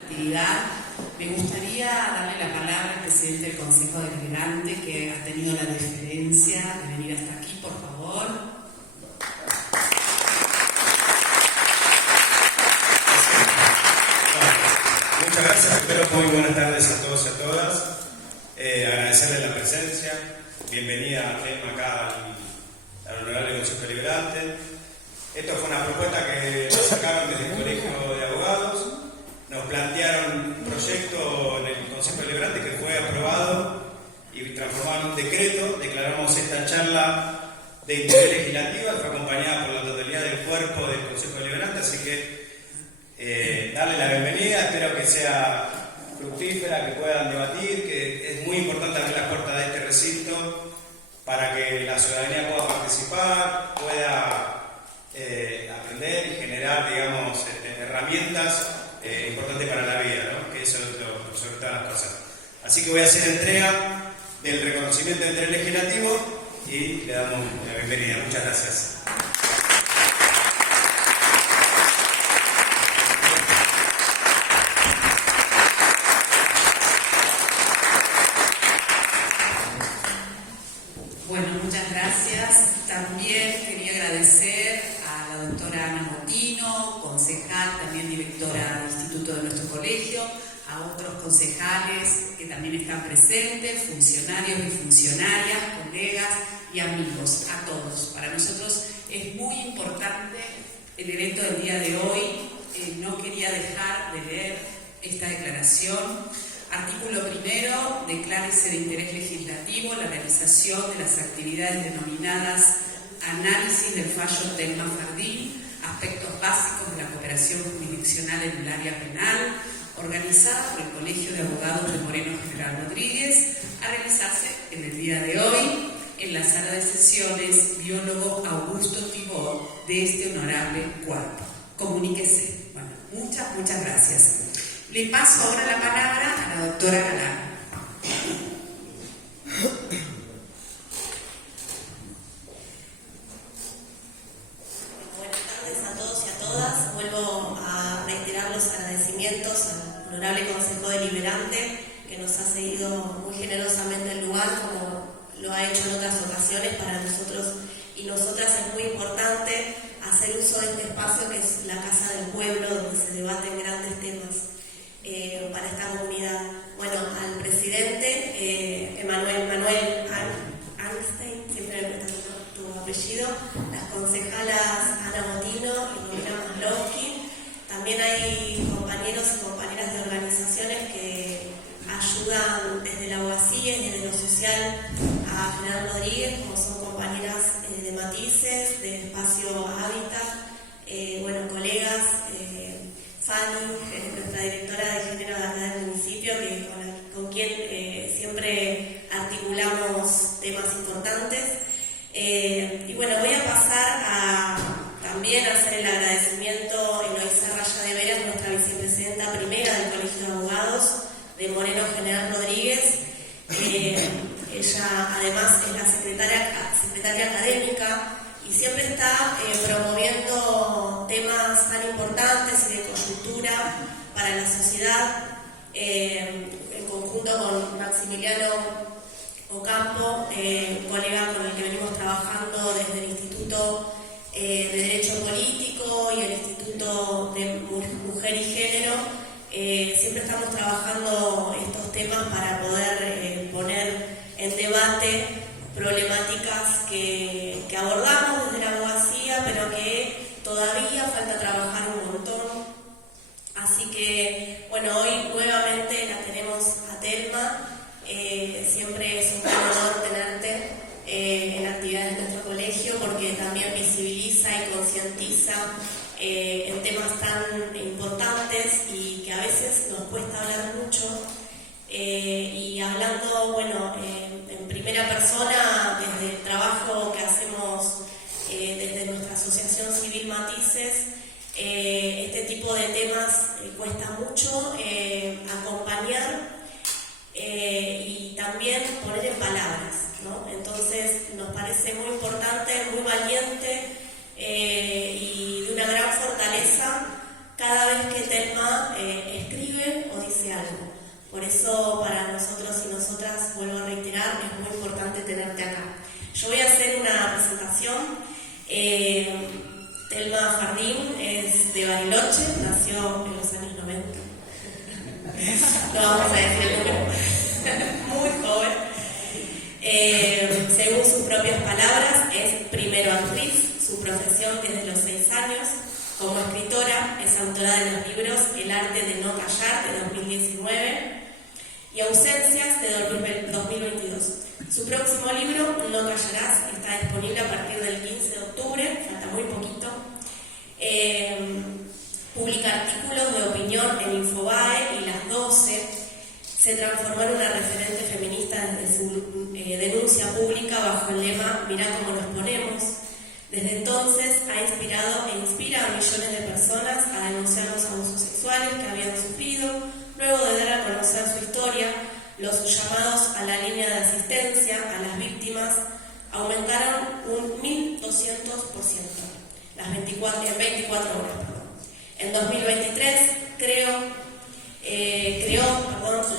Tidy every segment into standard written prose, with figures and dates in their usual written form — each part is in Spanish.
actividad. Me gustaría darle la palabra al presidente del Consejo Deliberante, que ha tenido la deferencia de venir hasta aquí, por favor. Muchas gracias, primero muy buenas tardes a todos y a todas. Agradecerles la presencia. Bienvenida a Telma acá al Honorable Consejo Deliberante. Esto fue una propuesta que nos sacaron desde el Colegio de Abogados. Nos plantearon un proyecto en el Consejo Deliberante que fue aprobado y transformado en un decreto. Declaramos esta charla de interés legislativo, fue acompañada por la totalidad del cuerpo del Consejo Deliberante, así que darle la bienvenida, espero que sea fructífera, que puedan debatir, que es muy importante abrir las puertas de este recinto para que la ciudadanía pueda participar, pueda aprender y generar, digamos, herramientas importantes para la vida, ¿no? Que eso es sobre todas las cosas. Así que voy a hacer entrega del reconocimiento de interés legislativo y le damos la bienvenida. Muchas gracias. Bueno, muchas gracias. También quería agradecer a la doctora Ana Motino, concejal, también directora del instituto de nuestro colegio, a otros concejales que también están presentes, funcionarios y funcionarias, colegas y amigos, a todos. Para nosotros es muy importante el evento del día de hoy. No quería dejar de leer esta declaración. Artículo primero, declárese de interés legislativo la realización de las actividades denominadas análisis del fallo Telma Fardín, aspectos básicos de la cooperación jurisdiccional en el área penal, organizada por el Colegio de Abogados de Moreno General Rodríguez, a realizarse en el día de hoy en la sala de sesiones Biólogo Augusto Tibó de este honorable cuerpo. Comuníquese. Bueno, muchas gracias. Le paso ahora la palabra a la doctora Galán. Buenas tardes a todos y a todas. Vuelvo a reiterar los agradecimientos al Honorable Consejo Deliberante, que nos ha cedido muy generosamente el lugar, como lo ha hecho en otras ocasiones. Para nosotros y nosotras es muy importante hacer uso de este espacio, que es la Casa del Pueblo, donde se debaten grandes temas para esta comunidad. Bueno, al presidente Manuel Einstein, siempre me pregunto tu apellido, las concejalas Ana Motino y Romina Maslowski. También hay compañeros y compañeras de organizaciones que ayudan desde la abogacía y desde lo social a General Rodríguez, como son compañeras de Matices, de Espacio Hábitat, bueno, colegas, Fanny, nuestra directora de género de acá del municipio, con quien siempre articulamos temas importantes. Y bueno, voy a pasar también a hacer el agradecimiento a Eloísa Raya de Veras, nuestra vicepresidenta primera del Colegio de Abogados de Moreno General Rodríguez. Ella además es la secretaria académica y siempre está promoviendo temas tan importantes y de coyuntura para la sociedad, en conjunto con Maximiliano Ocampo, colega con el que venimos trabajando desde el Instituto de Derecho Político y el Instituto de Mujer y Género. Siempre estamos trabajando estos temas para poder poner en debate problemáticas que abordamos desde la abogacía, pero que todavía falta trabajar un montón. Así que, bueno, hoy nuevamente la tenemos a Telma. Siempre es un gran honor tenerte en actividades de nuestro colegio, porque también visibiliza y concientiza en temas tan importantes y que a veces nos cuesta hablar mucho. Y hablando, bueno, en primera persona, desde el trabajo que hacemos desde nuestra asociación civil Matices, este tipo de temas cuesta mucho acompañar y también poner en palabras, ¿no? Entonces nos parece muy importante, muy valiente y de una gran fortaleza cada vez que Telma escribe Por eso para nosotros y nosotras, vuelvo a reiterar, es muy importante tenerte acá. Yo voy a hacer una presentación. Telma Jardín es de Bariloche, nació en los años 90. No vamos a decir el número. Muy joven. Según sus propias palabras, es primero actriz, su profesión desde los 6 años. Como escritora, es autora de los libros El arte de no callar, de 2019, y Ausencias, de 2022. Su próximo libro, No callarás, está disponible a partir del 15 de octubre, falta muy poquito. Publica artículos de opinión en Infobae y Las 12. Se transformó en una referente feminista desde su denuncia pública bajo el lema Mirá cómo nos ponemos. Desde entonces ha inspirado e inspira a millones de personas a denunciar los abusos sexuales que habían sufrido. Luego de dar a conocer su historia, los llamados a la línea de asistencia a las víctimas aumentaron un 1.200% en 24 horas. En 2023 creó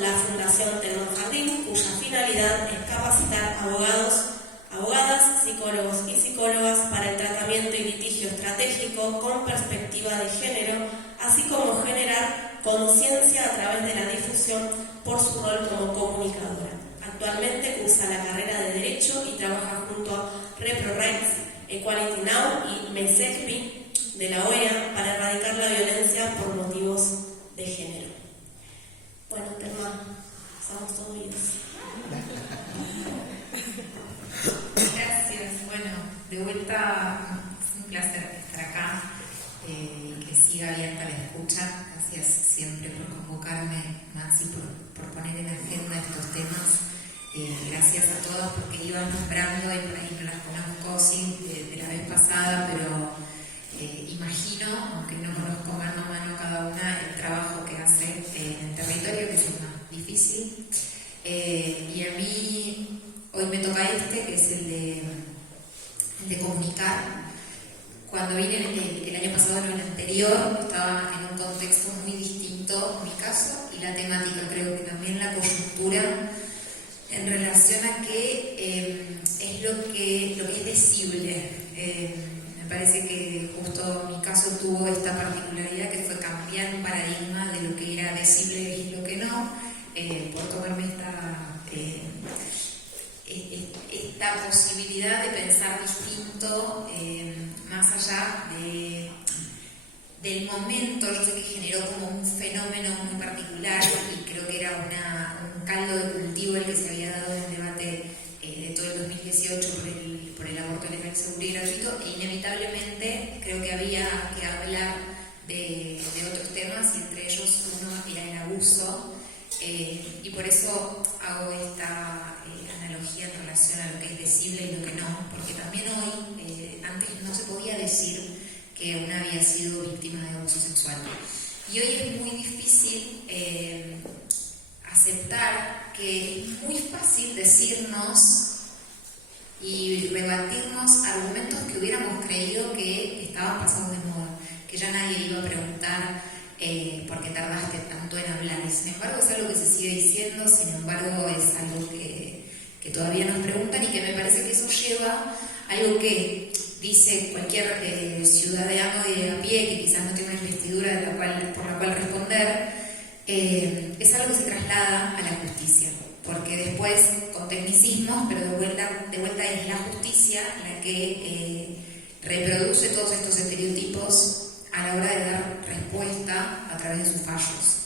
la Fundación Telma Jardín, cuya finalidad es capacitar abogadas, psicólogos y psicólogas para el tratamiento y litigio estratégico con perspectiva de género, así como generar conciencia a través de la difusión por su rol como comunicadora. Actualmente cursa la carrera de Derecho y trabaja junto a ReproRights, Equality Now y MESECPI de la OEA para erradicar la violencia por motivos de género. Bueno, Telma, somos todos oídos. Gracias. Bueno, de vuelta, es un placer estar acá y que siga abierta la escucha. Gracias siempre por convocarme, Maxi, por poner en agenda estos temas. Gracias a todos porque iban nombrando y por ahí no las conozco, sí, de la vez pasada, pero imagino, aunque no conozco mano a mano cada una, el trabajo que hace en el territorio, que es el más difícil. Y a mí hoy me toca que es el de comunicar. Cuando vine el año pasado, no el anterior, estaba en un contexto muy distinto, en mi caso, y la temática, creo que también la coyuntura en relación a qué es lo que es decible. Me parece que justo mi caso tuvo esta particularidad que fue cambiar un paradigma de lo que era decible y lo que no, por tomarme esta posibilidad de pensar distinto, más allá del momento. Yo sé que generó como un fenómeno muy particular y creo que era un caldo de cultivo el que se había dado en el debate de todo el 2018 por el aborto legal, seguro y gratuito, e inevitablemente creo que había que hablar de otros temas, y entre ellos uno era el abuso, y por eso hago esta analogía en relación a lo que es decible y lo que no, porque también hoy, antes no se podía decir que una había sido víctima de abuso sexual, y hoy es muy difícil aceptar que es muy fácil decirnos y rebatirnos argumentos que hubiéramos creído que estaban pasando de moda, que ya nadie iba a preguntar por qué tardaste tanto en hablar, y sin embargo es algo que se sigue diciendo, sin embargo es algo que todavía nos preguntan, y que me parece que eso lleva a algo que dice cualquier ciudadano de a pie que quizás no tiene una investidura por la cual responder. Es algo que se traslada a la justicia, porque después, con tecnicismos, pero de vuelta es la justicia la que reproduce todos estos estereotipos a la hora de dar respuesta a través de sus fallos.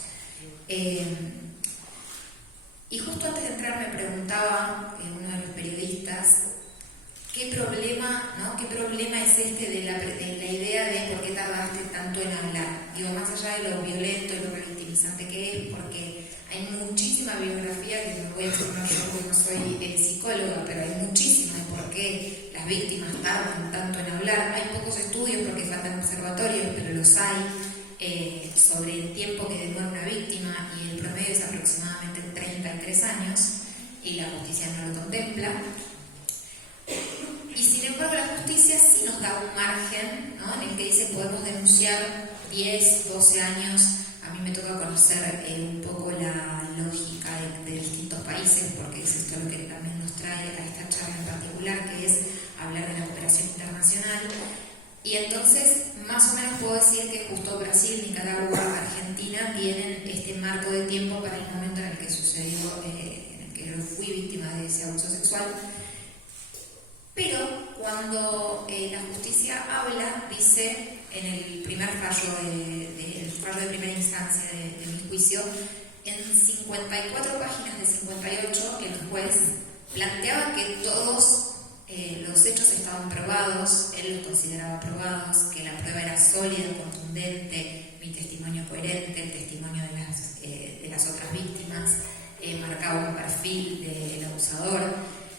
Y justo antes de entrar me preguntaba uno de los periodistas ¿qué problema es este de la idea de por qué tardaste tanto en hablar? Digo, más allá de lo violento y lo revictimizante que es, porque hay muchísima bibliografía, que no voy a exponer yo porque no soy psicóloga, pero hay muchísima de por qué las víctimas tardan tanto en hablar. Hay pocos estudios porque faltan observatorios, pero los hay, sobre el tiempo que demora una víctima, y el promedio es aproximadamente 33 años, y la justicia no lo contempla. Y sin embargo la justicia sí nos da un margen, ¿no?, en el que dice podemos denunciar 10, 12 años. A mí me toca conocer un poco la lógica Y entonces, más o menos puedo decir que justo Brasil, Nicaragua, Argentina tienen este marco de tiempo para el momento en el que sucedió, en el que yo fui víctima de ese abuso sexual. Pero cuando la justicia habla, dice en el primer fallo, el fallo de primera instancia de mi juicio, en 54 páginas de 58, el juez planteaba que todos los hechos estaban probados, él los consideraba probados, que la prueba era sólida, contundente, mi testimonio coherente, el testimonio de las otras víctimas, marcaba un perfil del abusador,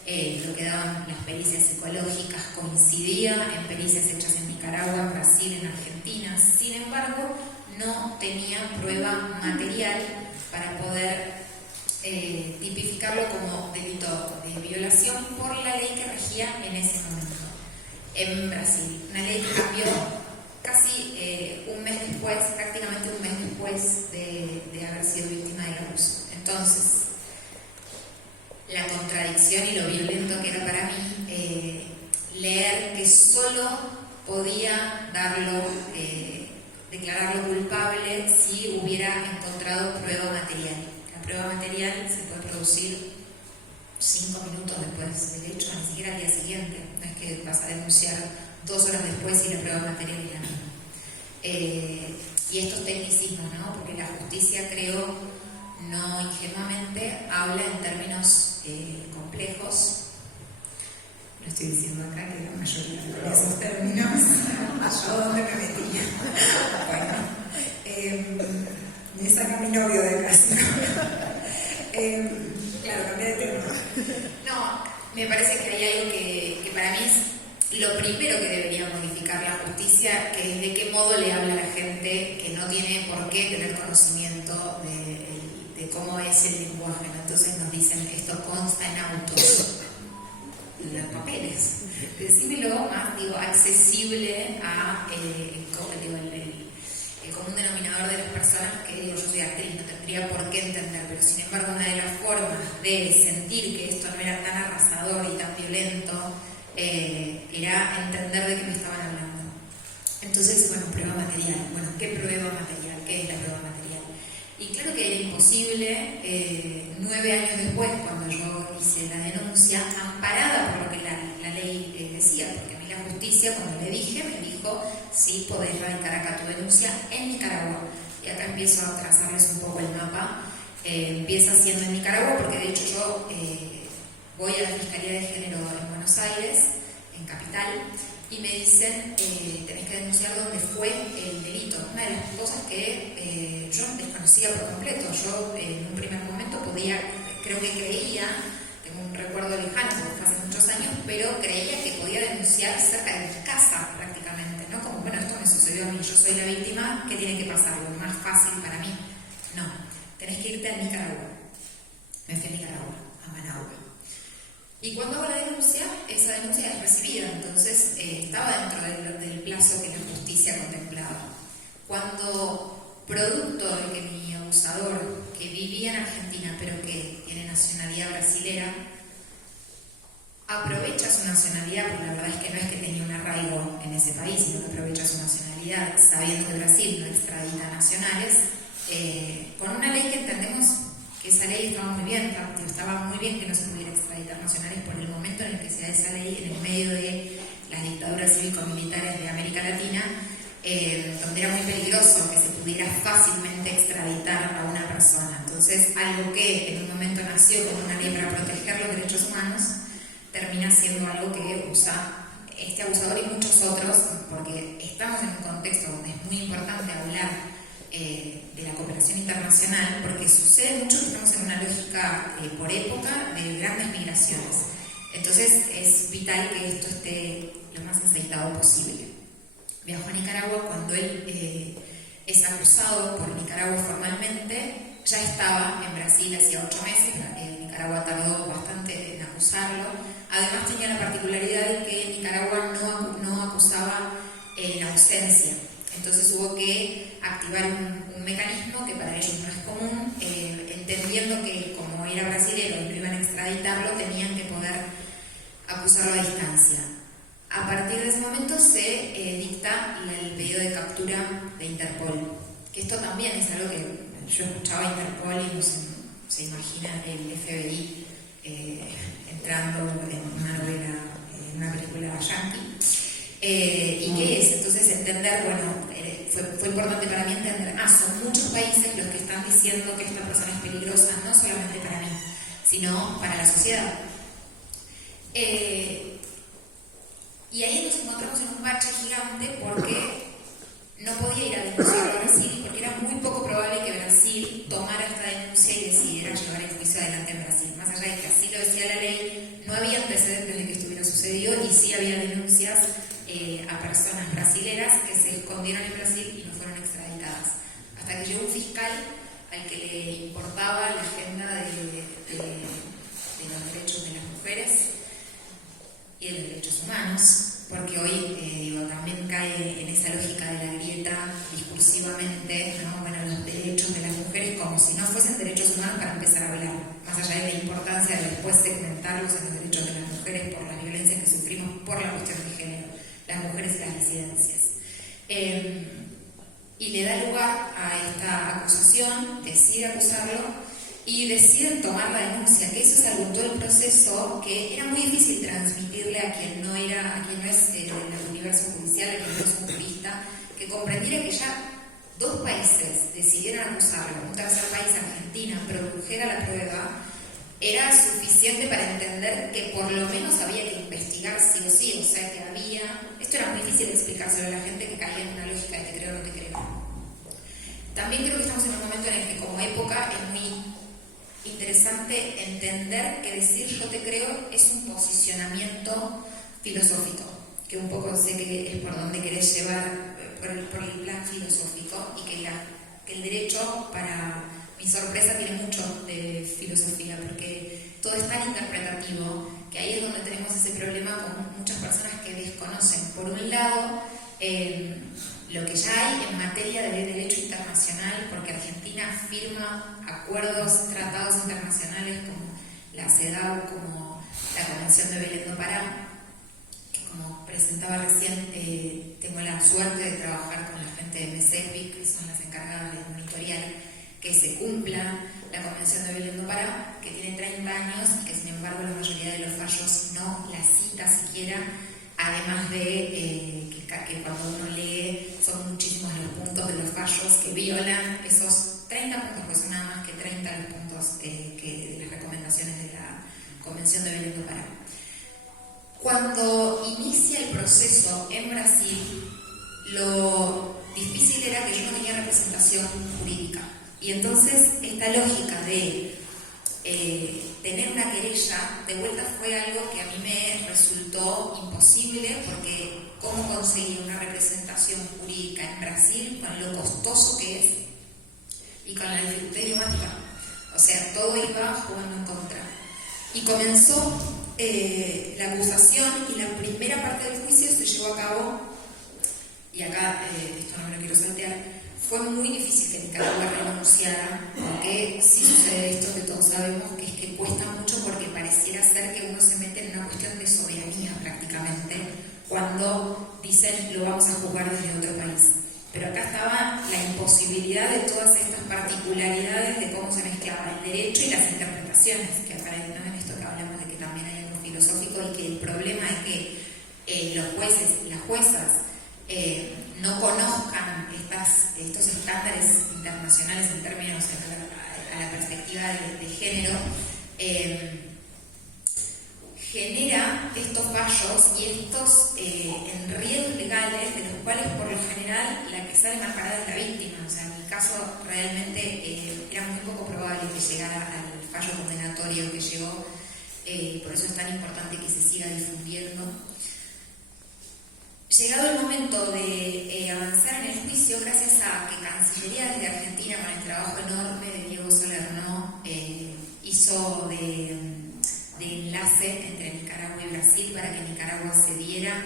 lo que daban las pericias psicológicas coincidía en pericias hechas en Nicaragua, en Brasil, en Argentina. Sin embargo, no tenía prueba material para poder tipificarlo como delito de violación por la ley que regía en ese momento en Brasil. Una ley que cambió casi un mes después, prácticamente un mes después de haber sido víctima del abuso. Entonces, la contradicción y lo violento que era para mí leer que solo podía declararlo culpable si hubiera encontrado prueba material. La prueba material se puede producir 5 minutos después del hecho, ni siquiera al día siguiente. No es que vas a denunciar 2 horas después y la prueba material es la misma. Y estos tecnicismos, ¿no? Porque la justicia, creo, no ingenuamente habla en términos complejos. No estoy diciendo acá que la mayoría de esos términos, yo dónde me metía. Bueno, me saca mi novio de casa. Claro, cambié de tema. No, me parece que hay algo que para mí es lo primero que debería modificar la justicia, que es de qué modo le habla a la gente que no tiene por qué tener conocimiento de cómo es el lenguaje, ¿no? Entonces nos dicen, esto consta en autos, los papeles. Decímelo más, accesible a el común denominador de las personas que, yo soy actriz, no tendría por qué entender, pero sin embargo una de las formas de sentir que esto no era tan arrasador y tan violento era entender de qué me estaban hablando. Entonces, prueba material. ¿Qué prueba material? ¿Qué es la prueba material? Y claro que era imposible, 9 años después, cuando yo hice la denuncia, amparada por lo que la ley decía, porque a mí la justicia, cuando le dije, me dijo, sí, podés radicar acá tu denuncia en Nicaragua. Y acá empiezo a trazarles un poco el mapa. Empieza siendo en Nicaragua, porque de hecho yo voy a la Fiscalía de Género en Buenos Aires, en Capital, y me dicen, tenés que denunciar dónde fue el delito. Una de las cosas que yo desconocía por completo. Yo en un primer momento creo que creía, tengo un recuerdo lejano, porque fue hace muchos años, pero creía que podía denunciar cerca de mi casa prácticamente, ¿no? Como, esto me sucedió a mí, yo soy la víctima, ¿qué tiene que pasar? Lo más fácil para mí. No, tenés que irte a Nicaragua. Me fui a Nicaragua, a Managua. Y cuando hago la denuncia, esa denuncia es recibida, entonces estaba dentro del plazo que la justicia contemplaba. Cuando, producto de que mi abusador, que vivía en Argentina pero que tiene nacionalidad brasilera, aprovecha su nacionalidad, porque la verdad es que no es que tenía un arraigo en ese país, sino que aprovecha su nacionalidad, sabiendo que Brasil no extradita nacionales, con una ley que entendemos que esa ley estaba muy bien que no se pudiera extraditar nacionales por el momento en el que se da esa ley, en el medio de las dictaduras cívico-militares de América Latina, donde era muy peligroso que se pudiera fácilmente extraditar a una persona. Entonces, algo que en un momento nació como una ley para proteger los derechos humanos, termina siendo algo que usa este abusador y muchos otros, porque estamos en un contexto donde es muy importante hablar de la cooperación internacional, porque sucede mucho que estamos en una lógica por época de grandes migraciones. Entonces es vital que esto esté lo más aceitado posible. Viajó a Nicaragua cuando él es acusado por Nicaragua formalmente, ya estaba en Brasil hacía 8 meses, Nicaragua tardó bastante en acusarlo. Además tenía la particularidad de que Nicaragua no acusaba en ausencia. Entonces hubo que activar un mecanismo que para ellos no es común, entendiendo que como era brasilero y no iban a extraditarlo, tenían que poder acusarlo a distancia. A a partir de ese momento se dicta el pedido de captura de Interpol, que esto también es algo que yo escuchaba a Interpol y no se imagina el FBI entrando en una novela, en una película yankee. ¿Y qué es? Entonces entender, bueno, fue importante para mí entender, son muchos países los que están diciendo que esta persona es peligrosa, no solamente para mí, sino para la sociedad. Y ahí nos encontramos en un bache gigante porque no podía ir a denunciar a Brasil porque era muy poco probable que Brasil tomara esta denuncia y decidiera llevar el juicio adelante en Brasil. Más allá de que así lo decía la ley, no había antecedentes de que esto hubiera sucedido y sí había denuncias a personas brasileras que se escondieron en Brasil y no fueron extraditadas. Hasta que llegó un fiscal al que le importaba la agenda de los derechos de las mujeres y de los derechos humanos, porque hoy también cae en esa lógica de la grieta discursivamente, ¿no? Bueno, los derechos de las mujeres como si no fuesen derechos humanos para empezar a hablar, más allá de la importancia de después segmentarlos en los derechos de las mujeres por las violencias que sufrimos por la cuestión de género, las mujeres y las disidencias. Y le da lugar a esta acusación, decide acusarlo y deciden tomar la denuncia, que eso es algo en todo el proceso que era muy difícil transmitirle a quien no es del universo judicial, a quien no es un jurista, que comprendiera que ya dos países decidieran acusarlo, un tercer país, Argentina, produjera la prueba, era suficiente para entender que por lo menos había que investigar sí o sí, o sea que esto era muy difícil de explicárselo a la gente que caía en una lógica de te creo o no te creo. También creo que estamos en un momento en el que como época es muy interesante entender que decir yo te creo es un posicionamiento filosófico, que un poco sé que es por donde querés llevar por el plan filosófico y que el derecho, para mi sorpresa, tiene mucho de filosofía, porque todo es tan interpretativo que ahí es donde tenemos ese problema con muchas personas que desconocen, por un lado, lo que ya hay en materia de derecho internacional, porque Argentina firma acuerdos, tratados internacionales como la CEDAW, como la Convención de Belén do Pará, que como presentaba recién, tengo la suerte de trabajar con la gente de MESEPIC, que son las encargadas de monitorear que se cumpla la Convención de Belén do Pará, que tiene 30 años y que sin embargo la mayoría de los fallos no la cita siquiera, además de que cuando uno lee son muchísimos los puntos de los fallos que violan esos 30 puntos, pues son nada más que 30 los puntos de las recomendaciones de la Convención de Belén do Pará. Cuando inicia el proceso en Brasil, lo difícil era que yo no tenía representación jurídica. Y entonces esta lógica de tener una querella, de vuelta fue algo que a mí me resultó imposible, porque cómo conseguir una representación jurídica en Brasil con lo costoso que es y con la dificultad idiomática. O sea, todo iba jugando en contra. Y comenzó la acusación y la primera parte del juicio se llevó a cabo, y acá esto no me lo quiero saltear. Fue muy difícil que Nicaragua renunciara, porque sí sucede esto que todos sabemos, que es que cuesta mucho porque pareciera ser que uno se mete en una cuestión de soberanía prácticamente, cuando dicen lo vamos a juzgar desde otro país. Pero acá estaba la imposibilidad de todas estas particularidades de cómo se mezclaba el derecho y las interpretaciones, que acá en esto que hablamos de que también hay algo filosófico y que el problema es que los jueces y las juezas no conozcan estos estándares internacionales en términos a la perspectiva de género, genera estos fallos y estos enredos legales de los cuales por lo general la que sale más parada es la víctima. O sea, en mi caso realmente era muy poco probable que llegara al fallo condenatorio que llegó, por eso es tan importante que se siga difundiendo. Llegado el momento de avanzar en el juicio, gracias a que Cancillería desde Argentina, con el trabajo enorme de Diego Salerno, hizo de enlace entre Nicaragua y Brasil para que Nicaragua se diera,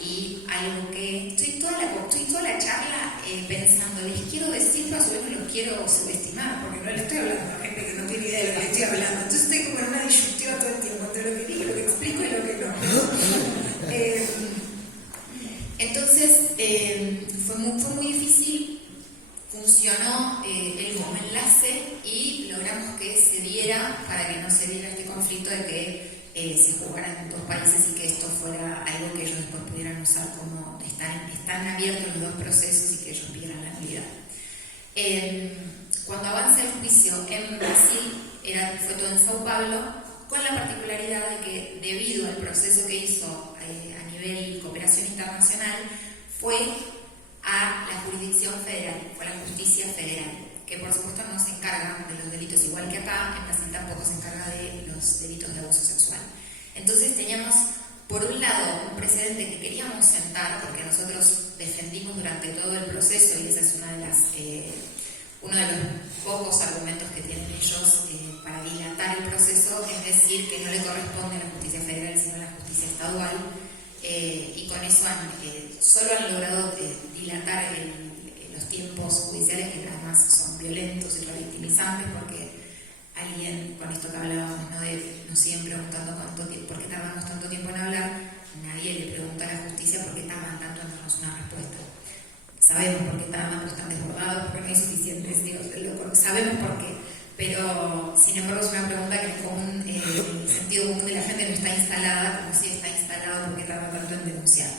y algo que estoy toda la charla pensando, les quiero decir, pero a su vez no los quiero subestimar, porque no le estoy hablando a gente que no tiene idea de lo que estoy hablando. Entonces estoy como en una disyuntiva todo el tiempo entre lo que digo, lo que explico y lo que no. logramos que se diera para que no se diera este conflicto de que se jugaran en dos países y que esto fuera algo que ellos después pudieran usar como están abiertos los dos procesos y que ellos pidieran la nulidad. Cuando avanza el juicio en Brasil, fue todo en Sao Paulo, con la particularidad de que debido al proceso que hizo a nivel cooperación internacional, fue a la jurisdicción federal, fue a la justicia federal, que por supuesto no se encarga de los delitos, igual que acá, en Brasil tampoco se encarga de los delitos de abuso sexual. Entonces teníamos, por un lado, un precedente que queríamos sentar, porque nosotros defendimos durante todo el proceso, y ese es uno de los pocos argumentos que tienen ellos para dilatar el proceso, es decir, que no le corresponde a la justicia federal, sino a la justicia estadual, y con eso solo han logrado dilatar los tiempos judiciales, que además son violentos y revictimizantes, porque alguien, con esto que hablábamos, ¿no? Nos siguen preguntando por qué tardamos tanto tiempo en hablar. Nadie le pregunta a la justicia por qué tardan tanto en darnos una respuesta. Sabemos por qué tardan, porque están desbordados, porque no hay suficientes, sabemos por qué, pero sin embargo es una pregunta que el sentido común de la gente no está instalada, como si está instalado porque tarda tanto en denunciar.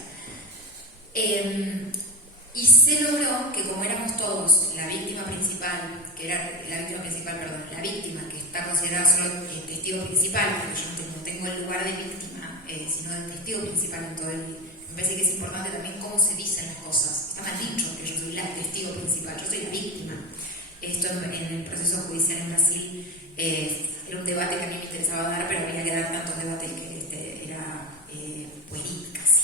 Y se logró que, como éramos todos la víctima principal, la víctima que está considerada solo el testigo principal, porque yo no tengo el lugar de víctima, sino del testigo principal en todo me parece que es importante también cómo se dicen las cosas. Está mal dicho que yo soy el testigo principal, yo soy la víctima. Esto en el proceso judicial en Brasil era un debate que a mí me interesaba dar, pero había que dar tantos debates que era pueril casi.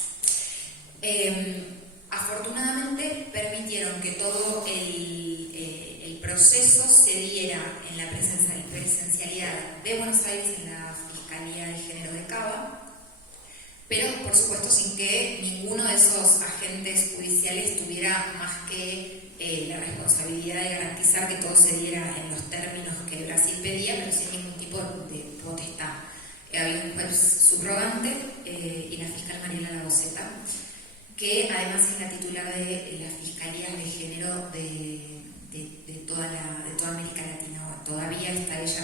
Afortunadamente permitieron que todo el proceso se diera en la presencialidad de Buenos Aires en la Fiscalía de Género de Cava, pero por supuesto sin que ninguno de esos agentes judiciales tuviera más que la responsabilidad de garantizar que todo se diera en los términos que Brasil pedía, pero sin ningún tipo de potestad. Había un juez subrogante y la fiscal Mariela Lagoseta, que además es la titular de la Fiscalía de Género de toda América Latina. Todavía está ella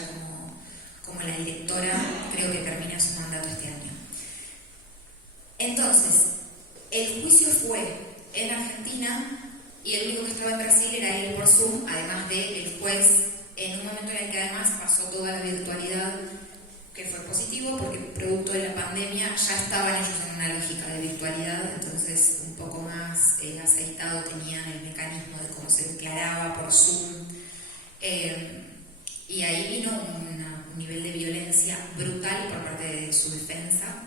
como la directora, creo que termina su mandato este año. Entonces, el juicio fue en Argentina y el único que estaba en Brasil era él por Zoom, además del juez, en un momento en el que además pasó toda la virtualidad, que fue positivo porque producto de la pandemia ya estaban ellos en una lógica de virtualidad, entonces un poco más aceitado tenían el mecanismo de cómo se declaraba por Zoom, y ahí vino un nivel de violencia brutal por parte de su defensa,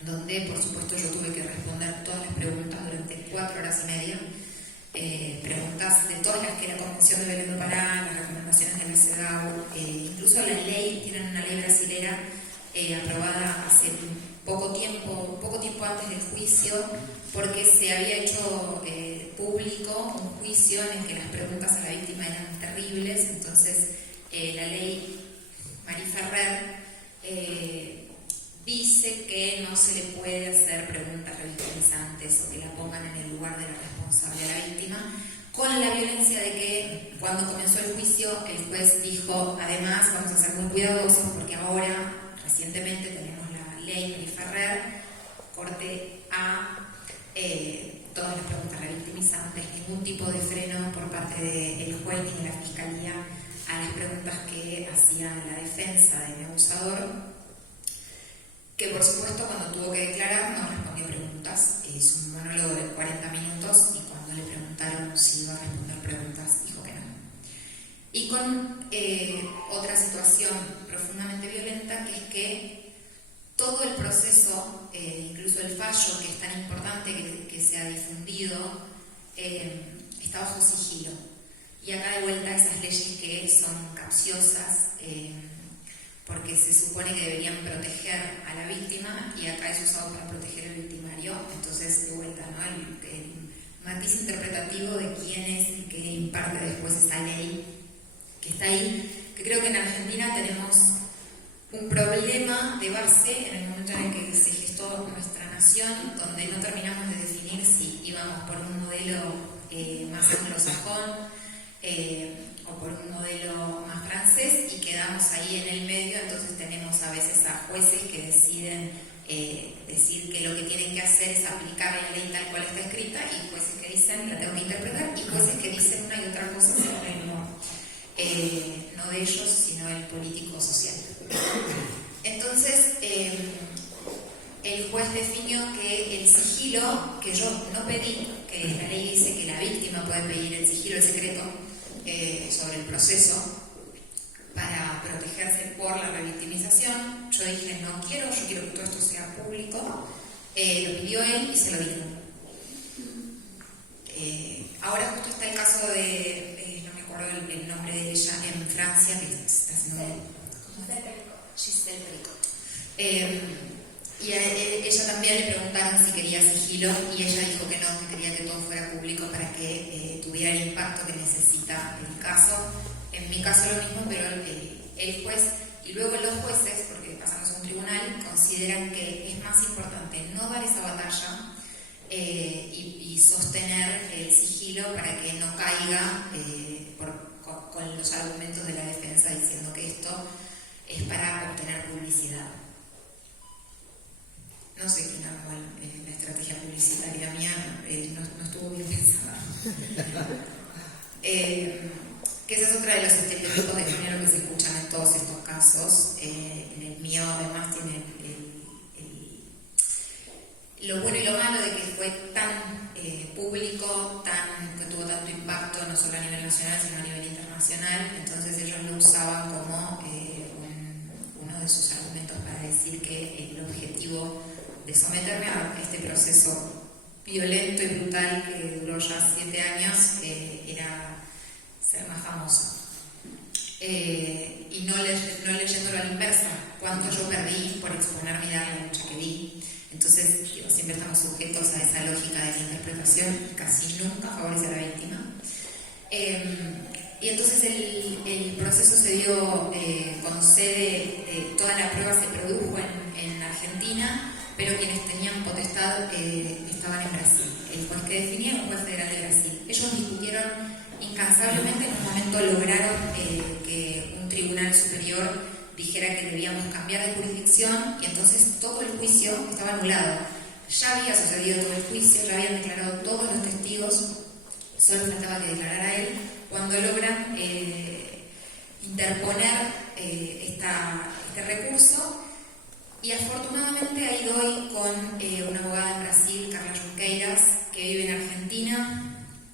donde por supuesto yo tuve que responder todas las preguntas durante 4 horas y media, preguntas de todas las que la Convención de Belén do Pará, las recomendaciones de la CEDAW, incluso la ley, tienen una ley brasilera aprobada hace poco tiempo antes del juicio, porque se había hecho público un juicio en el que las preguntas a la víctima eran terribles. Entonces la ley María Ferrer dice que no se le puede hacer preguntas revictimizantes o que la pongan en el lugar de la responsable a la víctima, con la violencia de que cuando comenzó el juicio el juez dijo, además vamos a ser muy cuidadosos porque ahora recientemente tenemos la ley María Ferrer, corte a todas las preguntas revictimizantes, ningún tipo de freno por parte del juez ni de la fiscalía a las preguntas que hacía la defensa de mi abusador, que por supuesto cuando tuvo que declarar no respondió preguntas. Hizo un monólogo de 40 minutos y cuando le preguntaron si iba a responder preguntas dijo que no. Y con otra situación profundamente violenta, que es que todo el proceso, incluso el fallo, que es tan importante que se ha difundido, está bajo sigilo. Y acá de vuelta esas leyes que son capciosas, porque se supone que deberían proteger a la víctima y acá es usado para proteger al victimario. Entonces, de vuelta, ¿no? El matiz interpretativo de quién es el que imparte después esta ley que está ahí, que creo que en Argentina tenemos un problema de base en el momento en el que se gestó nuestra nación, donde no terminamos de definir si íbamos por un modelo más anglosajón o por un modelo más francés, y que estamos ahí en el medio, entonces tenemos a veces a jueces que deciden decir que lo que tienen que hacer es aplicar la ley tal cual está escrita, y jueces que dicen la tengo que interpretar, y jueces que dicen una y otra cosa según el humor, no de ellos, sino el político social. Entonces, el juez definió que el sigilo, que yo no pedí, que la ley dice que la víctima puede pedir el sigilo, el secreto, sobre el proceso, para protegerse por la revictimización. Yo dije, no quiero, yo quiero que todo esto sea público. Lo pidió él y se lo dieron. Ahora justo está el caso de, no me acuerdo el nombre de ella, en Francia, que está haciendo Giselle Pericot. Y a ella también le preguntaron si quería sigilo, y ella dijo que no, que quería que todo fuera público para que tuviera el impacto que necesita el caso. En mi caso lo mismo, pero el juez y luego los jueces, porque pasamos a un tribunal, consideran que es más importante no dar esa batalla y sostener el sigilo para que no caiga con los argumentos de la defensa diciendo que esto es para obtener publicidad. No sé quién armó la estrategia publicitaria mía, no estuvo bien pensada. Que esa es otra de los estereotipos de género que se escuchan en todos estos casos. En el mío, además, tiene lo bueno y lo malo de que fue tan público, que tuvo tanto impacto, no solo a nivel nacional, sino a nivel internacional. Entonces ellos lo usaban como uno de sus argumentos para decir que el objetivo de someterme a este proceso violento y brutal que duró ya 7 años era ser más famosa. Y no leyéndolo a la inversa, cuánto yo perdí por exponerme y dar la lucha que di. Entonces, siempre estamos sujetos a esa lógica de la interpretación, casi nunca favorece a la víctima. Y entonces el proceso se dio con sede, toda la prueba se produjo en Argentina, pero quienes tenían potestad estaban en Brasil. El juez que definía era un juez federal de Brasil. Ellos discutieron incansablemente, en un momento lograron que un tribunal superior dijera que debíamos cambiar de jurisdicción, y entonces todo el juicio estaba anulado. Ya había sucedido todo el juicio, ya habían declarado todos los testigos, solo faltaba que declarara él, cuando logran interponer este recurso. Y afortunadamente ahí doy con una abogada en Brasil, Carla Junqueiras, que vive en Argentina,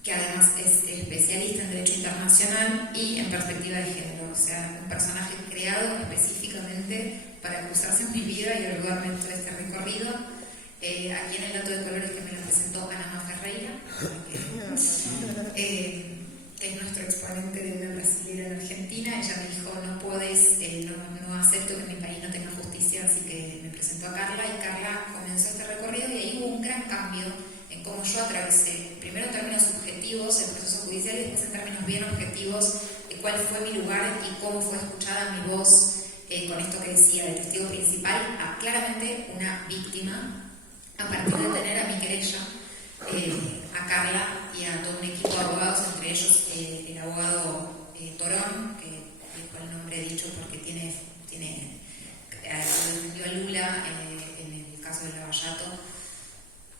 que además es especialista en Derecho Internacional y en perspectiva de género, o sea, un personaje creado específicamente para cruzarse en mi vida y ayudarme en todo este recorrido. Aquí en el dato de colores que me lo presentó Ana Ferreira, que es nuestro exponente de una brasileña en Argentina. Ella me dijo, no podés, no acepto que mi país no tenga justicia, así que me presentó a Carla, y Carla comenzó este recorrido, y ahí hubo un gran cambio en cómo yo atravesé, primero en términos subjetivos, el proceso judicial, y después en términos bien objetivos, de cuál fue mi lugar y cómo fue escuchada mi voz, con esto que decía del testigo principal a claramente una víctima, a partir de tener a mi querella, a Carla y a todo un equipo de abogados, entre ellos el abogado Torón, que dijo el nombre dicho porque defendió a Lula en el caso de Lavallato.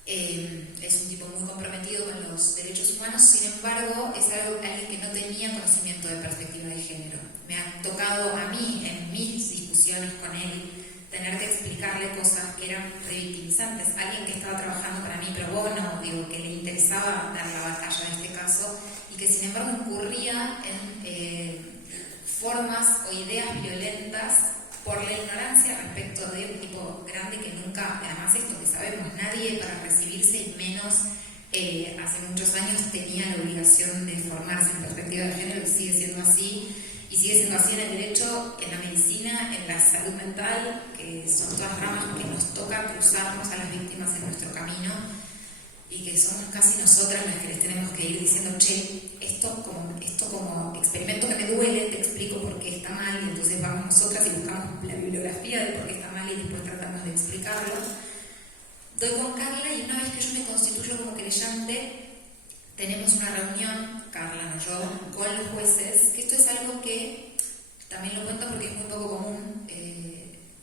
Es un tipo muy comprometido con los derechos humanos, sin embargo es alguien que no tenía conocimiento de perspectiva de género. Me ha tocado a mí, en mis discusiones con él, tener que explicarle cosas que eran revictimizantes. Alguien que estaba trabajando para mí pro bono, que le interesaba dar la batalla en este caso, y que sin embargo incurría en formas o ideas violentas por la ignorancia respecto de un tipo grande que nunca, además esto que sabemos, nadie para recibirse, y menos hace muchos años, tenía la obligación de formarse en perspectiva de género, y sigue siendo así. Y sigue siendo así en el derecho, en la medicina, en la salud mental, que son todas ramas que nos toca cruzarnos a las víctimas en nuestro camino, y que somos casi nosotras las que les tenemos que ir diciendo, che, esto como experimento que me duele, te explico por qué está mal, y entonces vamos nosotras y buscamos la bibliografía de por qué está mal y después tratamos de explicarlo. Doy con Carla, y una vez que yo me constituyo como querellante, tenemos una reunión, Carla, no yo, con los jueces, que esto es algo que también lo cuento porque es muy poco común.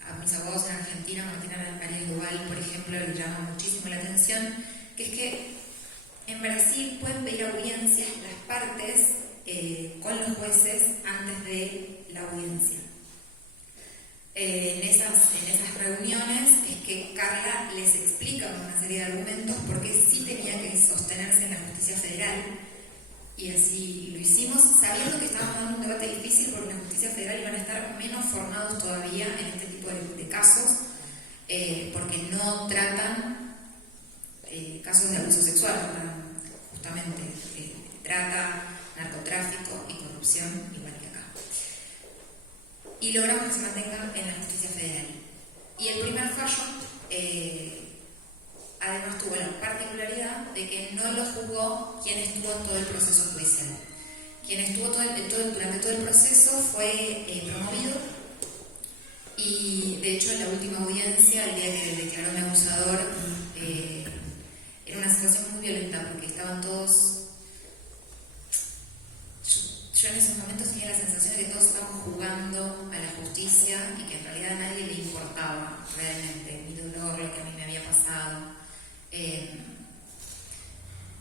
A mis abogados en Argentina, Martina Arias Duval, por ejemplo, le llama muchísimo la atención, que es que en Brasil pueden pedir audiencias las partes con los jueces antes de la audiencia. En esas reuniones es que Carla les explica con una serie de argumentos por qué sí tenía que sostenerse en la justicia federal, y así lo hicimos, sabiendo que estábamos dando un debate difícil porque en la justicia federal iban a estar menos formados todavía en este tipo de casos, porque no tratan casos de abuso sexual, justamente trata narcotráfico y corrupción igual que acá. Y logramos que se mantenga en la justicia federal. Y el primer fallo además tuvo la particularidad de que no lo juzgó quien estuvo en todo el proceso judicial. Quien estuvo durante todo el proceso fue promovido, y de hecho en la última audiencia, el día que declaró mi abusador, era una situación muy violenta porque estaban todos... Yo en esos momentos tenía la sensación de que todos estábamos jugando a la justicia y que en realidad a nadie le importaba realmente mi dolor, lo que a mí me había pasado.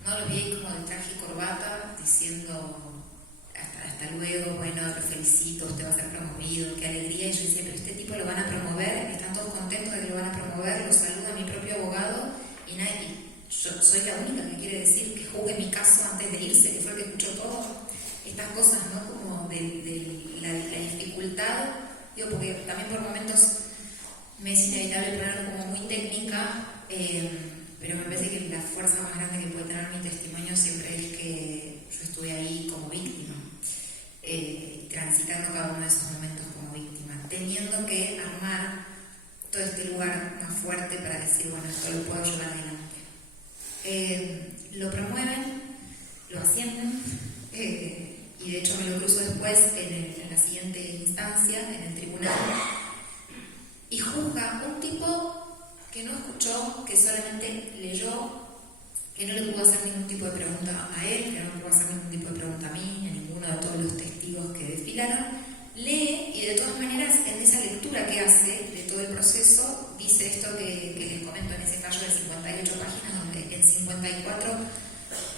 No lo vi ahí como de traje y corbata diciendo hasta luego, bueno, te felicito, usted va a ser promovido, qué alegría. Y yo decía, pero este tipo lo van a promover, están todos contentos de que lo van a promover, lo saluda mi propio abogado y yo soy la única que quiere decir que juzgue mi caso antes de irse, que fue el que escuchó todo. Estas cosas, ¿no? Como de la dificultad, digo, porque también por momentos me es inevitable ponerlo como muy técnica, pero me parece que la fuerza más grande que puede tener mi testimonio siempre es que yo estuve ahí como víctima, transitando cada uno de esos momentos como víctima, teniendo que armar todo este lugar más fuerte para decir, bueno, esto lo puedo llevar adelante. Lo promueven, lo ascienden, y de hecho me lo cruzo después en la siguiente instancia, en el tribunal, y juzga un tipo que no escuchó, que solamente leyó, que no le pudo hacer ningún tipo de pregunta a él, que no le pudo hacer ningún tipo de pregunta a mí, ni a ninguno de todos los testigos que desfilaron. Lee, y de todas maneras en esa lectura que hace de todo el proceso dice esto que les comento en ese fallo de 58 páginas, donde en 54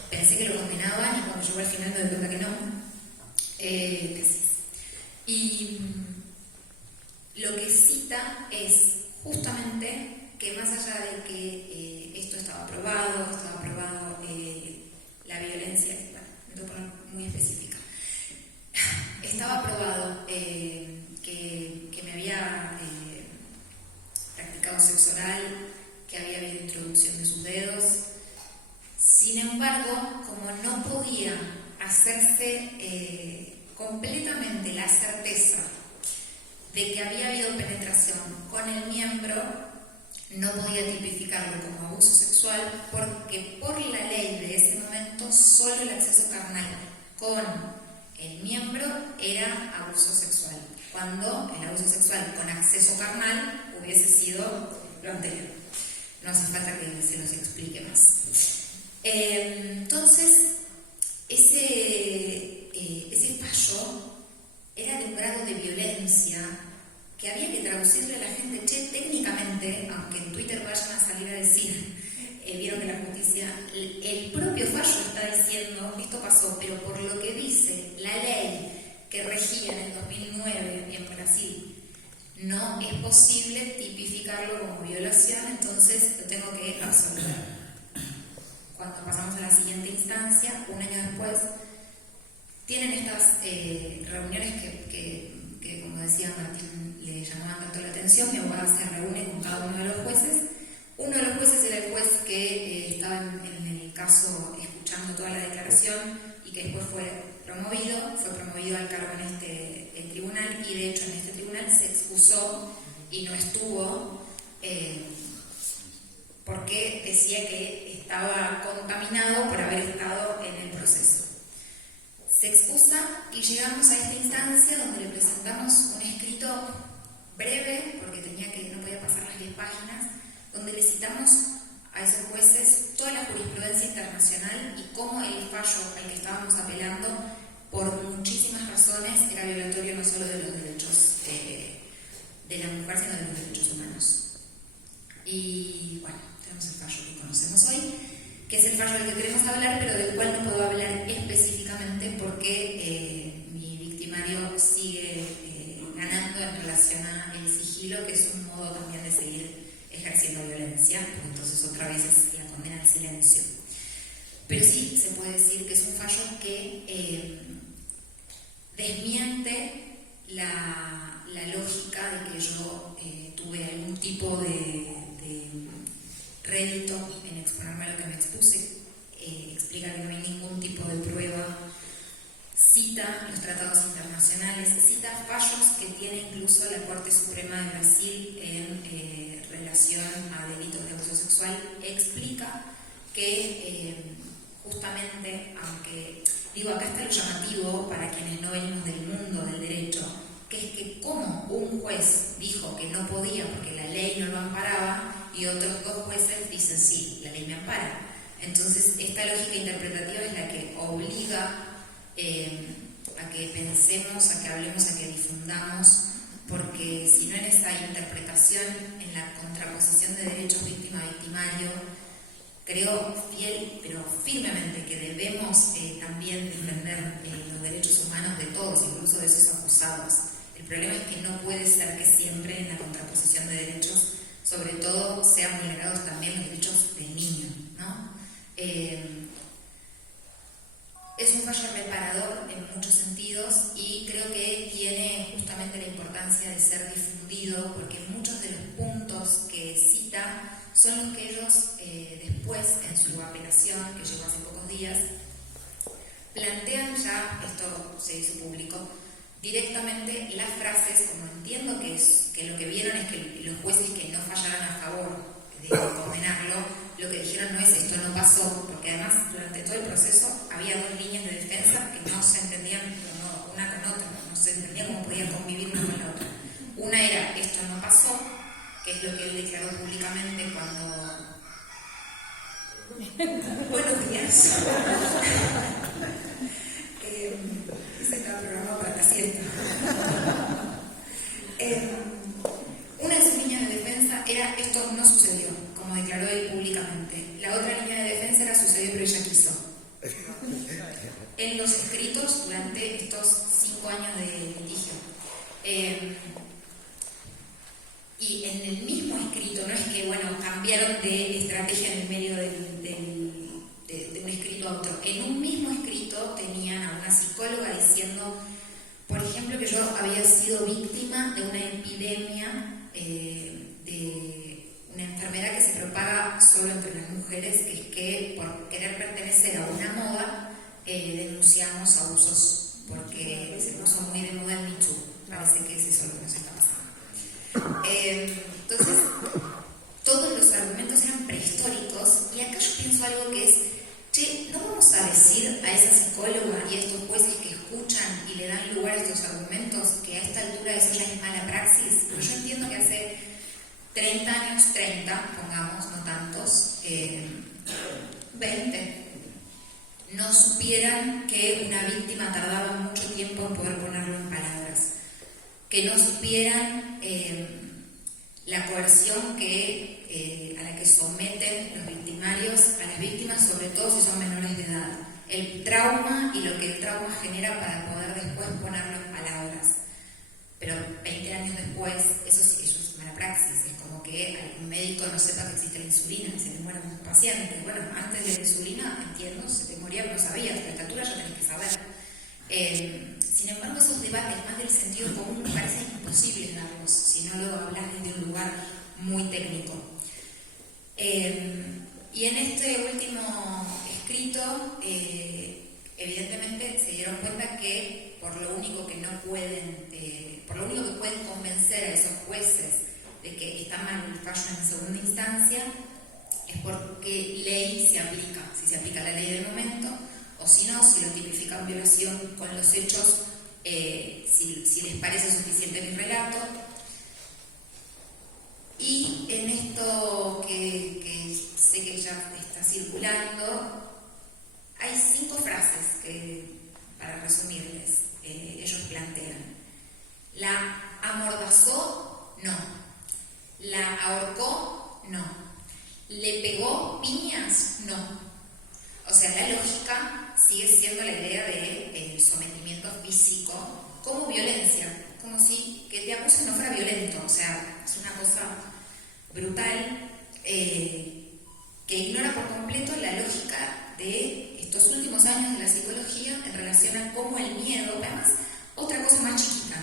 pensé que lo condenaban y cuando llegó al final me di cuenta que no. Y lo que cita es justamente que más allá de que esto estaba aprobado la violencia, bueno, me tengo que poner muy específica, estaba aprobado que me había practicado sexo oral, que había habido introducción de sus dedos. Sin embargo, como no podía hacerse completamente la certeza de que había habido penetración con el miembro, no podía tipificarlo como abuso sexual, porque por la ley de ese momento solo el acceso carnal con el miembro era abuso sexual, cuando el abuso sexual con acceso carnal hubiese sido lo anterior. No hace falta que se los explique más. Entonces, ese fallo era de un grado de violencia que había que traducirle a la gente, técnicamente, aunque en Twitter vayan a salir a decir, vieron que la justicia, el propio fallo está diciendo, esto pasó, pero por lo que dice la ley que regía en el 2009 en Brasil, no es posible tipificarlo como violación, entonces lo tengo que absolver. Cuando pasamos a la siguiente instancia, un año después, tienen estas reuniones que, como decía Martín, le llamaban tanto la atención. Mi abogada se reúne con cada uno de los jueces. Uno de los jueces era el juez que estaba en el caso escuchando toda la declaración y que después fue promovido al cargo en el tribunal, y de hecho en este tribunal se excusó y no estuvo porque decía que estaba contaminado por haber estado en el proceso. Se excusa y llegamos a esta instancia donde le presentamos un escrito breve, porque no podía pasar las 10 páginas, donde le citamos a esos jueces toda la jurisprudencia internacional y cómo el fallo al que estábamos apelando por muchísimas razones era violatorio no solo de los derechos de la mujer, sino de los derechos humanos. Y bueno, tenemos el fallo que conocemos hoy, que es el fallo del que queremos hablar, pero del cual no puedo hablar específicamente porque mi victimario sigue ganando en relación al sigilo, que es un modo también de seguir ejerciendo violencia, porque entonces otra vez es la condena al silencio. Pero sí se puede decir que es un fallo que desmiente la lógica de que yo tuve algún tipo de rédito en exponerme a lo que me expuse, explica que no hay ningún tipo de prueba, cita los tratados internacionales, cita fallos que tiene incluso la Corte Suprema de Brasil en relación a delitos de abuso sexual, explica que justamente, aunque digo, acá está lo llamativo para quienes no venimos del mundo del derecho, que es que como un juez dijo que no podía porque la ley no lo amparaba, y otros dos jueces dicen sí, la ley me ampara. Entonces esta lógica interpretativa es la que obliga a que pensemos, a que hablemos, a que difundamos, porque si no en esa interpretación, en la contraposición de derechos víctima-victimario, creo fiel, pero firmemente que debemos también defender los derechos humanos de todos, incluso de esos acusados. El problema es que no puede ser que siempre en la contraposición de derechos, sobre todo, sean vulnerados también los derechos del niño, ¿no? Es un fallo reparador en muchos sentidos y creo que tiene justamente la importancia de ser difundido porque muchos de los puntos que cita son los que ellos después en su apelación, que llegó hace pocos días, plantean ya, esto se hizo público, directamente las frases, como entiendo que lo que vieron es que los jueces que no fallaron a favor de condenarlo, lo que dijeron no es esto no pasó, porque además durante todo el proceso había dos líneas de defensa que no se entendían una con otra, no se entendía cómo podían convivir una con la otra. Una era esto no pasó, que es lo que él declaró públicamente cuando... Buenos días. Ese estaba programado para la siesta. Una de sus líneas de defensa era esto no sucedió, como declaró él públicamente. La otra línea de defensa era sucedió pero ella quiso. En los escritos durante estos 5 años de litigio. Y en el mismo escrito, no es que cambiaron de estrategia en el medio de un escrito a otro. En un mismo escrito tenían a una psicóloga diciendo, por ejemplo, que yo había sido víctima de una epidemia de una enfermedad que se propaga solo entre las mujeres, que es que por querer pertenecer a una moda denunciamos abusos, porque se puso muy de moda en Me Too. Parece que es eso lo que nos está pasando. Entonces, todos los argumentos eran prehistóricos, y acá yo pienso algo que es, no vamos a decir a esa psicóloga y a estos jueces que escuchan y le dan lugar a estos argumentos que a esta altura eso ya es mala praxis, pero yo entiendo que hace 30 años, pongamos, no tantos, 20, no supieran que una víctima tardaba mucho tiempo en poder ponerlo en palabras, que no supieran la coerción a la que someten los victimarios a las víctimas, sobre todo si son menores de edad, el trauma y lo que el trauma genera para poder después ponerlo en palabras. Pero 20 años después, eso es mala praxis, es como que algún médico no sepa que existe la insulina y se le muere un paciente. Bueno, antes de la insulina, entiendo, se te moría, pero no sabías, pero a esta altura ya tenés que saber. Sin embargo, esos debates más del sentido común me parecen imposibles darlos si no lo hablas desde un lugar muy técnico. Y en este último escrito, evidentemente se dieron cuenta que por lo único que pueden convencer a esos jueces de que está mal el fallo en segunda instancia es porque ley se aplica, si se aplica la ley del momento, o si no, si lo tipifican violación con los hechos, si les parece suficiente mi relato. Y en esto que sé que ya está circulando, hay 5 frases que, para resumir, ¿La amordazó? No. ¿La ahorcó? No. ¿Le pegó piñas? No. O sea, la lógica sigue siendo la idea de sometimiento físico como violencia, como si que te acusen no fuera violento. O sea, es una cosa brutal que ignora por completo la lógica de estos últimos años de la psicología en relación a cómo el miedo, además, otra cosa más chiquita.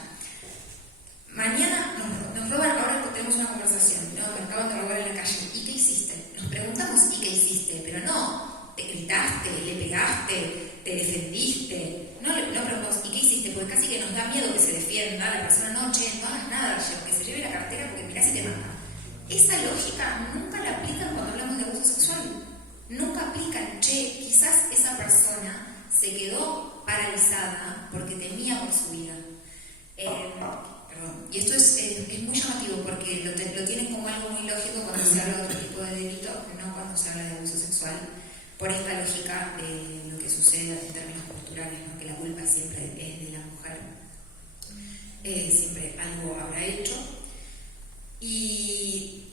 Mañana nos roban, ahora tenemos una conversación, ¿no? Me acaban de robar en la calle. ¿Y qué hiciste? Nos preguntamos, ¿y qué hiciste? Pero no, te gritaste, le pegaste, te defendiste. No preguntamos, ¿y qué hiciste? Porque casi que nos da miedo que se defienda la persona. No, che, no hagas nada, que se lleve la cartera porque mirá si te mata. Esa lógica nunca la aplican cuando hablamos de abuso sexual. Nunca aplican, che, quizás esa persona se quedó paralizada porque temía por su vida. Y esto es muy llamativo porque lo tienen como algo muy lógico cuando se habla de otro tipo de delito, no cuando se habla de abuso sexual, por esta lógica de lo que sucede en términos culturales, ¿no? Que la culpa siempre es de la mujer, siempre algo habrá hecho. Y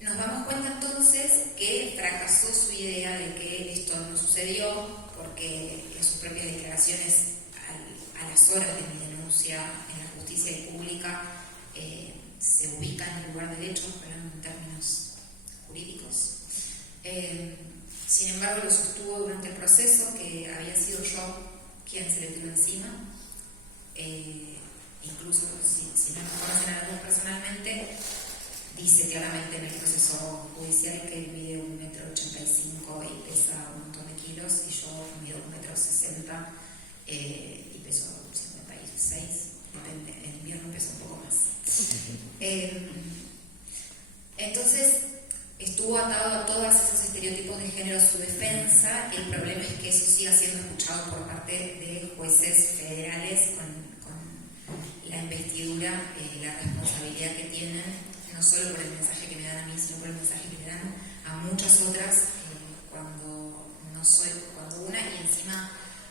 nos damos cuenta entonces que fracasó su idea de que esto no sucedió porque en sus propias declaraciones a las horas de mi denuncia en la justicia y pública se ubica en el lugar del hecho, hablando en términos jurídicos. Sin embargo, lo sostuvo durante el proceso que había sido yo quien se le tiró encima. Incluso si no me conocen a los dos personalmente, dice claramente en el proceso judicial que mide 1,85 m y pesa un montón de kilos, y yo mido 1,60 m y peso 56, depende, en invierno peso un poco más. Entonces, estuvo atado a todos esos estereotipos de género a su defensa. El problema es que eso siga siendo escuchado por parte de jueces federales con la investidura, la responsabilidad que tienen, no solo por el mensaje que me dan a mí, sino por el mensaje que le dan a muchas otras, cuando una, y encima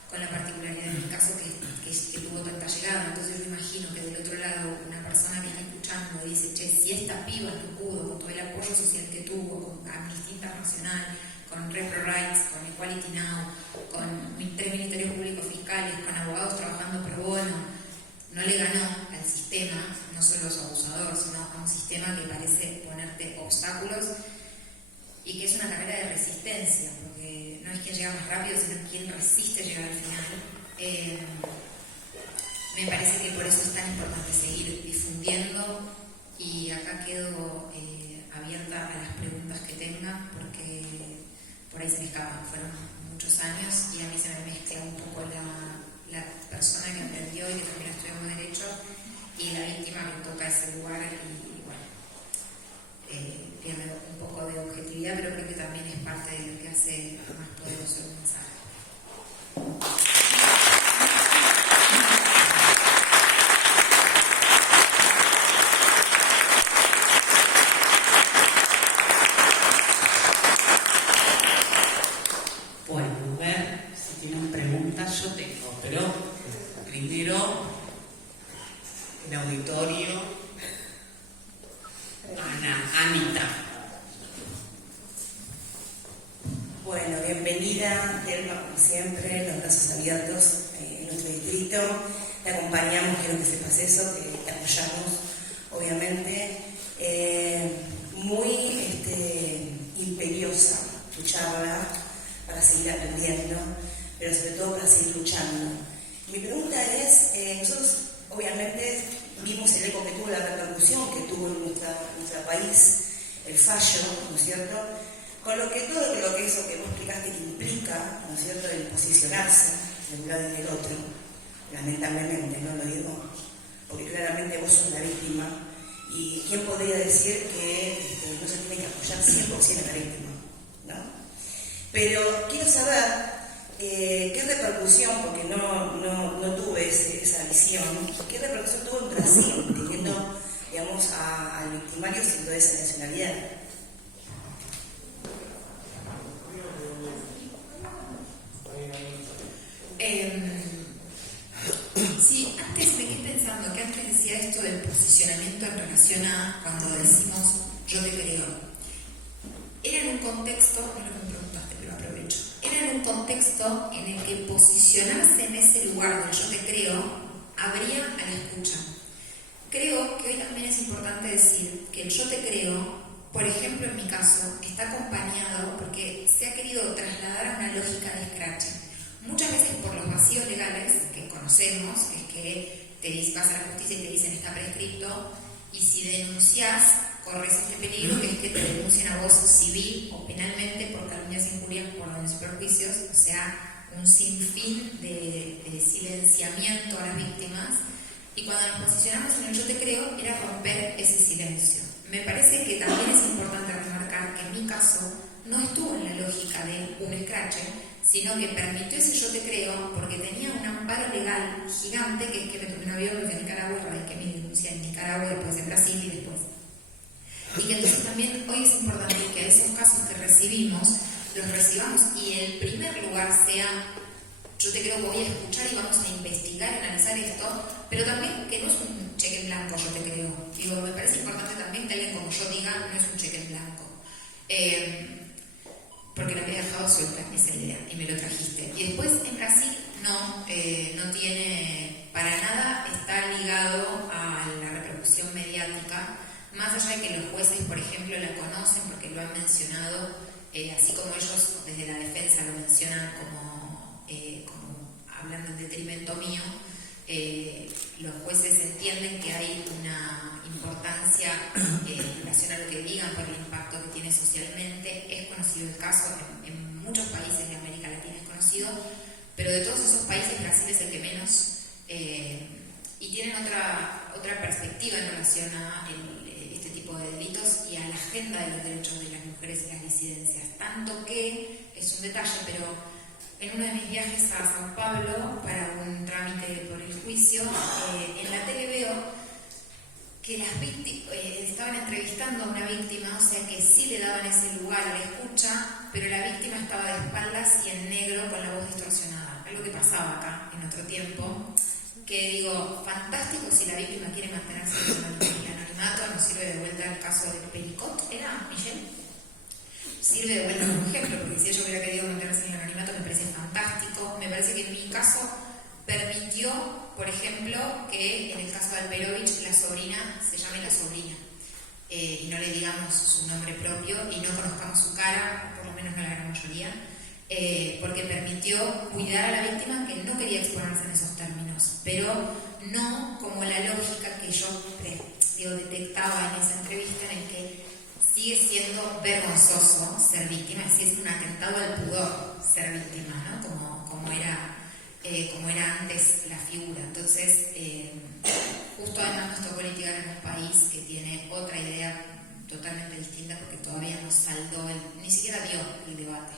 con la particularidad de mi caso que tuvo tanta llegada. Entonces yo imagino que del otro lado una persona que está escuchando dice, che, si esta piba no pudo, con todo el apoyo social que tuvo, con Amnistía Internacional, con Repro Rights, con Equality Now, con 3 ministerios públicos fiscales, con abogados trabajando pro bono, no le ganó al sistema, no solo a su abusador, sino a un sistema que parece ponerte obstáculos y que es una carrera de resistencia, porque no es quien llega más rápido, sino quien resiste llegar al final. Me parece que por eso es tan importante seguir difundiendo, y acá quedo abierta a las preguntas que tengan, porque por ahí se me escapan. Fueron muchos años y a mí se me mezcla un poco la persona que emprendió y que también estudió Derecho y la víctima que toca ese lugar, y bueno, pierde un poco de objetividad, pero creo que también es parte de lo que hace más poderoso el mensaje. Bueno, a ver si tienen preguntas. Yo tengo, pero primero el auditorio. Anita. Bueno, bienvenida, Telma, como siempre, los brazos abiertos en nuestro distrito. Te acompañamos, quiero que sepas eso, que te apoyamos, obviamente. Muy imperiosa tu charla para seguir aprendiendo, pero sobre todo para seguir luchando. Mi pregunta es, nosotros obviamente vimos el eco que tuvo, la repercusión que tuvo en nuestro país, el fallo, ¿no es cierto? Con lo que todo lo que eso que vos explicaste que implica, ¿no es cierto?, el posicionarse de un lado y del otro, lamentablemente, no lo digo, porque claramente vos sos la víctima, y quién podría decir que no se tiene que apoyar 100% a la víctima, ¿no? Pero quiero saber qué repercusión, porque no tuve esa visión, qué repercusión tuvo en Brasil, teniendo, digamos, al victimario siendo de esa nacionalidad. Sí, antes me quedé pensando que antes decía esto del posicionamiento en relación a cuando decimos yo te creo. Era en un contexto, no es lo que me preguntaste, pero aprovecho, era en un contexto en el que posicionarse en ese lugar del yo te creo abría a la escucha. Creo que hoy también es importante decir que el yo te creo, por ejemplo en mi caso, está acompañado porque se ha querido trasladar a una lógica de escrache. Muchas veces por los vacíos legales que conocemos, que es que te vas a la justicia y te dicen está prescripto, y si denuncias corres este peligro que es que te denuncien a vos civil o penalmente por calumnias, injurias, por daños y perjuicios, o sea, un sinfín de silenciamiento a las víctimas. Y cuando nos posicionamos en el yo te creo, era romper ese silencio. Me parece que también es importante remarcar que en mi caso no estuvo en la lógica de un escrache, sino que permitió ese yo te creo porque tenía un amparo legal gigante, que es que me tomé un avión desde Nicaragua, que me denuncia en Nicaragua, después en Brasil y después. Y que entonces también hoy es importante que esos casos que recibimos, los recibamos y en primer lugar sea yo te creo que voy a escuchar y vamos a investigar, analizar esto, pero también que no es un cheque en blanco, yo te creo. Digo, me parece importante también que alguien como yo diga, no es un cheque en blanco. Porque la había dejado suelta esa idea y me lo trajiste. Y después en Brasil no tiene, para nada está ligado a la repercusión mediática, más allá de que los jueces, por ejemplo, la conocen porque lo han mencionado, así como ellos desde la defensa lo mencionan como hablando en detrimento mío, los jueces entienden que hay una importancia en relación a lo que digan por el impacto que tiene socialmente. Es conocido el caso, en muchos países de América Latina es conocido, pero de todos esos países Brasil es el que menos, y tienen otra perspectiva en relación a este tipo de delitos y a la agenda de los derechos de las mujeres y las disidencias. Tanto que, es un detalle, pero en uno de mis viajes a San Pablo para un trámite por el juicio, en la tele veo que las víctimas estaban entrevistando a una víctima, o sea que sí le daban ese lugar a la escucha, pero la víctima estaba de espaldas y en negro con la voz distorsionada. Algo que pasaba acá en otro tiempo, que digo, fantástico si la víctima quiere mantenerse en el anonimato, nos sirve de vuelta el caso de Pericot, ¿era Michelle? Sirve de vuelta como ejemplo, porque si ella hubiera querido mantenerse en el anonimato me parece fantástico. Me parece que en mi caso permitió, por ejemplo, que en el caso de Alperovich la sobrina se llame la sobrina y no le digamos su nombre propio y no conozcamos su cara, por lo menos no la gran mayoría, porque permitió cuidar a la víctima que no quería exponerse en esos términos, pero no como la lógica que yo detectaba en esa entrevista en el que sigue siendo vergonzoso ser víctima, es decir, es un atentado al pudor ser víctima, ¿no? Como era antes la figura. Entonces, justo además nos tocó litigar en un país que tiene otra idea totalmente distinta porque todavía no saldó, ni siquiera dio el debate.